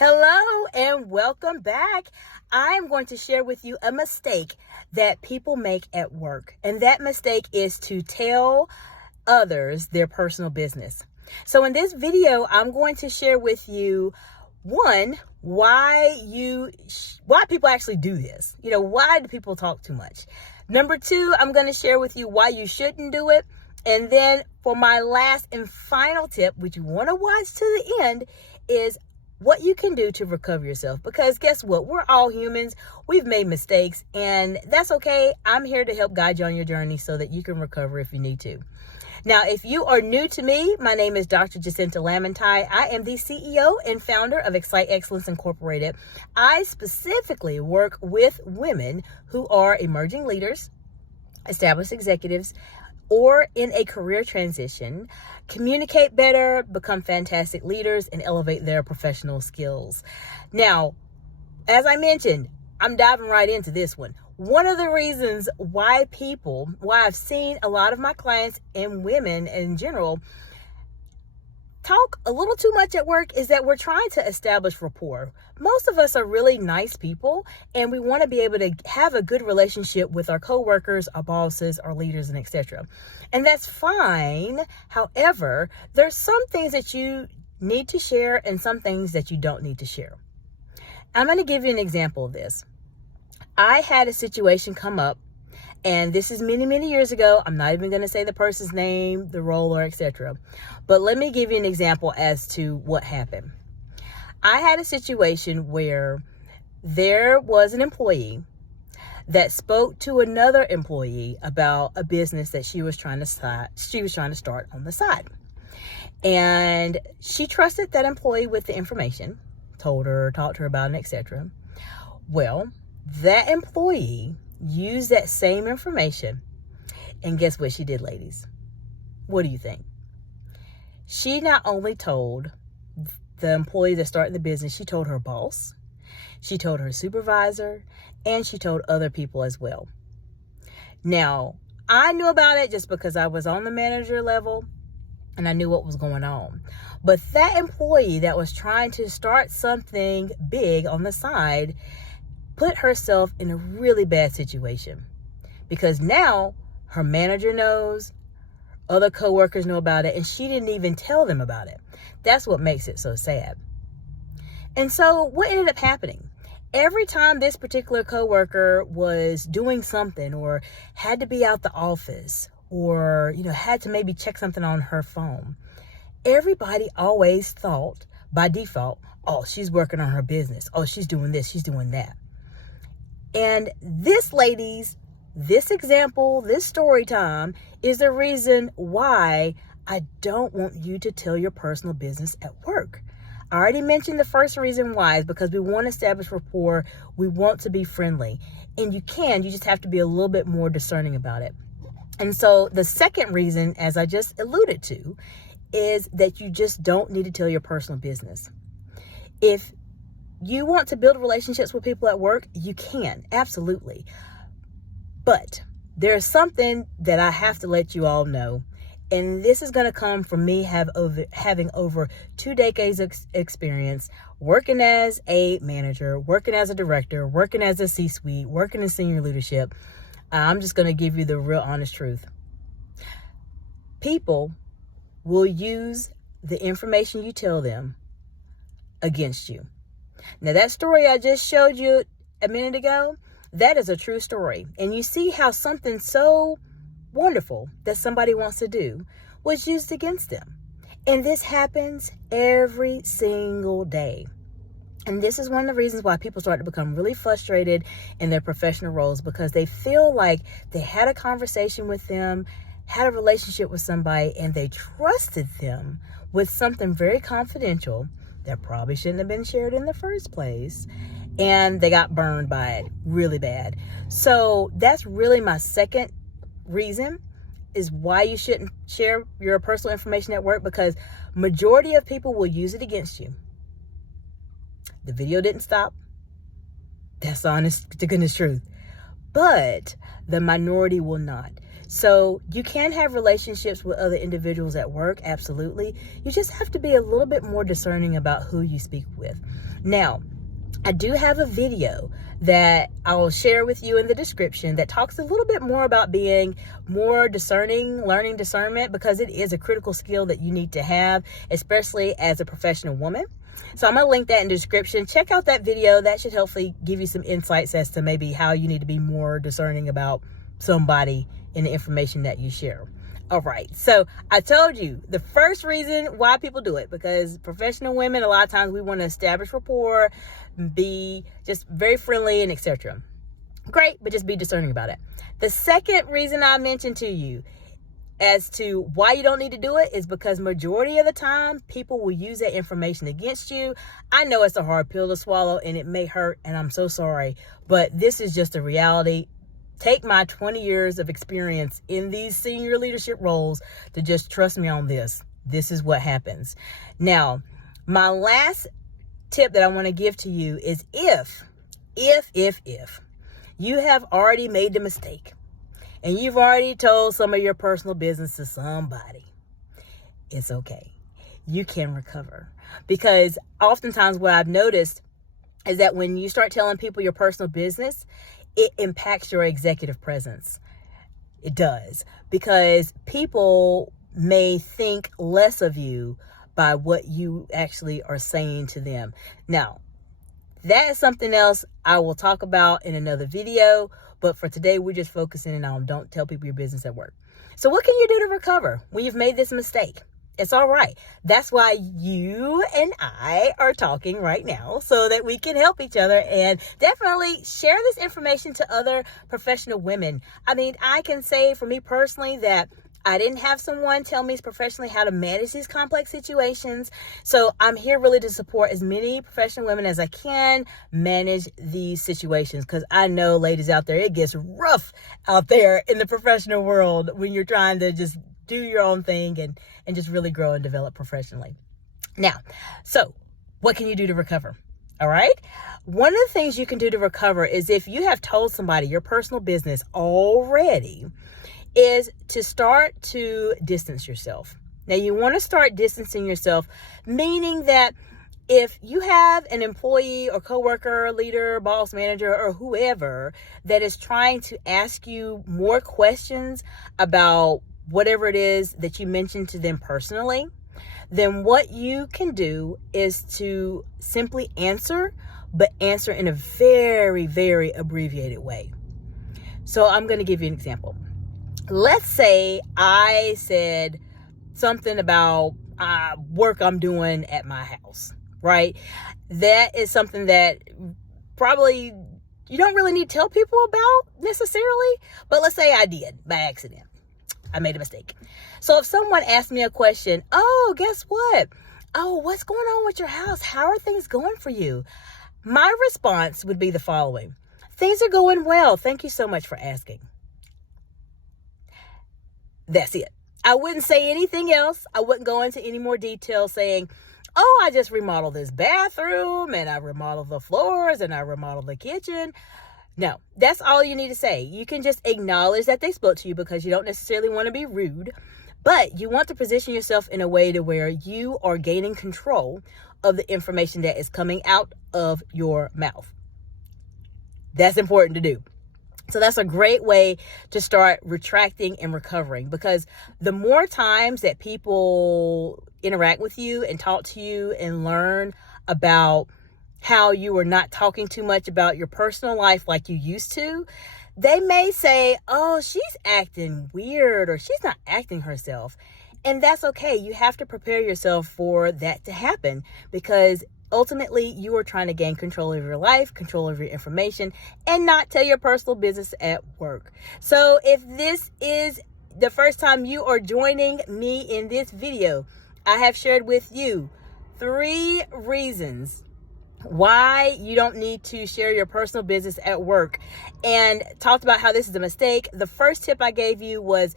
Hello and welcome back. I'm going to share with you a mistake that people make at work. And that mistake is to tell others their personal business. So in this video, I'm going to share with you why people actually do this. Why do people talk too much? Number two, I'm going to share with you why you shouldn't do it. And then for my last and final tip, which you want to watch to the end, is what you can do to recover yourself. Because guess what? We're all humans. We've made mistakes, and that's okay. I'm here to help guide you on your journey so that you can recover if you need to. Now, if you are new to me, my name is Dr. Jacinta Lamantai. I am the CEO and founder of Excite Excellence Incorporated. I specifically work with women who are emerging leaders, established executives, or in a career transition, communicate better, become fantastic leaders, and elevate their professional skills. Now, as I mentioned, I'm diving right into this one. One of the reasons why I've seen a lot of my clients and women in general talk a little too much at work is that we're trying to establish rapport. Most of us are really nice people, and we want to be able to have a good relationship with our coworkers, our bosses, our leaders, and etc. And that's fine. However, there's some things that you need to share and some things that you don't need to share. I'm going to give you an example of this. I had a situation come up, and this is many, many years ago. I'm not even going to say the person's name, the role, or etc. But let me give you an example as to what happened. I had a situation where there was an employee that spoke to another employee about a business that she was trying to start on the side. And she trusted that employee with the information, talked to her about it, etc. Well, that employee used that same information, and guess what she did, ladies? What do you think? She not only told the employee that started the business, she told her boss, she told her supervisor, and she told other people as well. Now, I knew about it just because I was on the manager level and I knew what was going on. But that employee that was trying to start something big on the side put herself in a really bad situation, because now her manager knows, other coworkers know about it, and she didn't even tell them about it. That's what makes it so sad. And so what ended up happening? Every time this particular coworker was doing something or had to be out the office or, had to maybe check something on her phone, everybody always thought by default, oh, she's working on her business. Oh, she's doing this, she's doing that. And this, ladies, this example, this story time is the reason why I don't want you to tell your personal business at work. I already mentioned the first reason why is because we want to establish rapport. We want to be friendly. And you just have to be a little bit more discerning about it. And so the second reason, as I just alluded to, is that you just don't need to tell your personal business. If you want to build relationships with people at work, you can, absolutely. But there's something that I have to let you all know. And this is going to come from me having over 2 decades of experience working as a manager, working as a director, working as a C-suite, working in senior leadership. I'm just going to give you the real honest truth. People will use the information you tell them against you. Now, that story I just showed you a minute ago, that is a true story. And you see how something so wonderful that somebody wants to do was used against them. And this happens every single day. And this is one of the reasons why people start to become really frustrated in their professional roles, because they feel like they had a conversation with them, had a relationship with somebody, and they trusted them with something very confidential that probably shouldn't have been shared in the first place, and they got burned by it really bad. So that's really my second reason is why you shouldn't share your personal information at work, because majority of people will use it against you. The video didn't stop. That's honest to goodness truth. But the minority will not. So you can have relationships with other individuals at work, absolutely. You just have to be a little bit more discerning about who you speak with. Now, I do have a video that I will share with you in the description that talks a little bit more about being more discerning, learning discernment, because it is a critical skill that you need to have, especially as a professional woman. So I'm going to link that in the description. Check out that video. That should hopefully give you some insights as to maybe how you need to be more discerning about somebody and the information that you share. All right. So I told you the first reason why people do it, because professional women, a lot of times we want to establish rapport, be just very friendly and etc. Great, but just be discerning about it. The second reason I mentioned to you as to why you don't need to do it is because majority of the time people will use that information against you. I know it's a hard pill to swallow and it may hurt, and I'm so sorry, but this is just a reality. Take my 20 years of experience in these senior leadership roles to just trust me on this. This is what happens. Now, my last tip that I want to give to you is if you have already made the mistake and you've already told some of your personal business to somebody, it's okay. You can recover. Because oftentimes what I've noticed is that when you start telling people your personal business, it impacts your executive presence. It does. Because people may think less of you by what you actually are saying to them. Now, that is something else I will talk about in another video. But for today, we're just focusing on don't tell people your business at work. So what can you do to recover when you've made this mistake? It's all right. That's why you and I are talking right now, so that we can help each other and definitely share this information to other professional women. I mean, I can say for me personally that I didn't have someone tell me professionally how to manage these complex situations. So I'm here really to support as many professional women as I can manage these situations, because I know, ladies out there, it gets rough out there in the professional world when you're trying to just do your own thing and just really grow and develop professionally. Now, so what can you do to recover? All right. One of the things you can do to recover is, if you have told somebody your personal business already, is to start to distance yourself. Now, you want to start distancing yourself, meaning that if you have an employee or coworker, leader, boss, manager, or whoever that is trying to ask you more questions about whatever it is that you mentioned to them personally, then what you can do is to simply answer, but answer in a very, very abbreviated way. So I'm going to give you an example. Let's say I said something about work I'm doing at my house, right? That is something that probably you don't really need to tell people about necessarily, but let's say I did by accident. I made a mistake. So if someone asked me a question, oh, guess what? Oh, what's going on with your house? How are things going for you? My response would be the following. Things are going well. Thank you so much for asking. That's it. I wouldn't say anything else. I wouldn't go into any more detail saying, oh, I just remodeled this bathroom and I remodeled the floors and I remodeled the kitchen. No, that's all you need to say. You can just acknowledge that they spoke to you, because you don't necessarily want to be rude, but you want to position yourself in a way to where you are gaining control of the information that is coming out of your mouth. That's important to do. So that's a great way to start retracting and recovering, because the more times that people interact with you and talk to you and learn about how you are not talking too much about your personal life like you used to, they may say, oh, she's acting weird, or she's not acting herself. And that's okay. You have to prepare yourself for that to happen, because ultimately you are trying to gain control of your life, control of your information, and not tell your personal business at work. So if this is the first time you are joining me in this video, I have shared with you 3 reasons why you don't need to share your personal business at work, and talked about how this is a mistake. The first tip I gave you was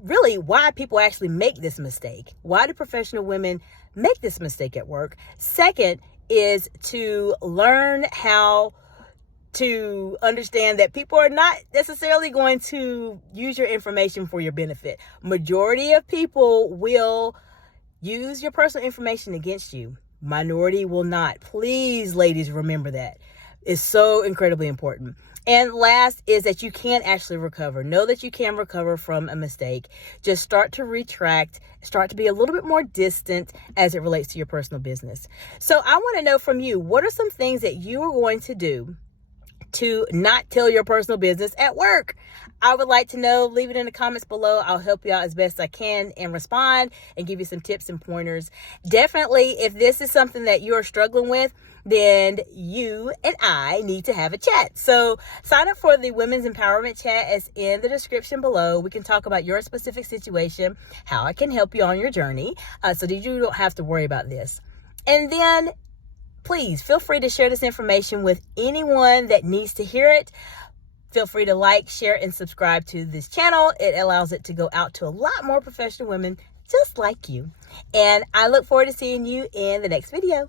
really why people actually make this mistake. Why do professional women make this mistake at work? Second is to learn how to understand that people are not necessarily going to use your information for your benefit. Majority of people will use your personal information against you. Minority will not. Please, ladies, remember that. It's so incredibly important. And last is that you can actually recover. Know that you can recover from a mistake. Just start to retract, start to be a little bit more distant as it relates to your personal business. So I want to know from you, what are some things that you are going to do to not tell your personal business at work? I would like to know. Leave it in the comments below. I'll help you out as best I can and respond and give you some tips and pointers. Definitely, if this is something that you are struggling with, then you and I need to have a chat. So sign up for the Women's Empowerment Chat as in the description below. We can talk about your specific situation, how I can help you on your journey, so that you don't have to worry about this. And then please feel free to share this information with anyone that needs to hear it. Feel free to like, share, and subscribe to this channel. It allows it to go out to a lot more professional women just like you. And I look forward to seeing you in the next video.